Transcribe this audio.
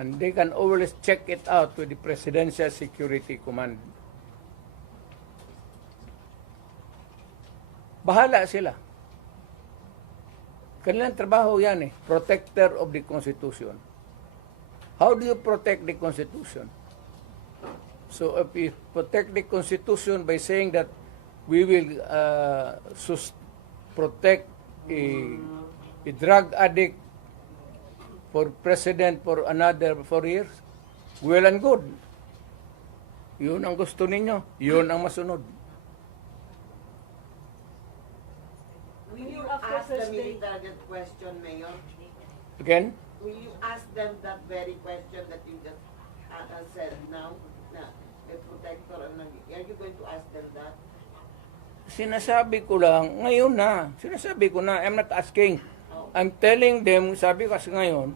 And they can always check it out with the Presidential Security Command. Bahala sila. Kanilang trabaho yan eh, protector of the Constitution. How do you protect the Constitution? So if you protect the Constitution by saying that we will protect a drug addict for president for another 4 years, well and good. Yun ang gusto ninyo, yun ang masunod. Will you ask the military that question, Mayor? Again? Will you ask them that very question that you just said now? Na a protector, are you going to ask them that? Sinasabi ko lang, ngayon na. Sinasabi ko na, I'm not asking. I'm telling them, sabi ko kasi ngayon,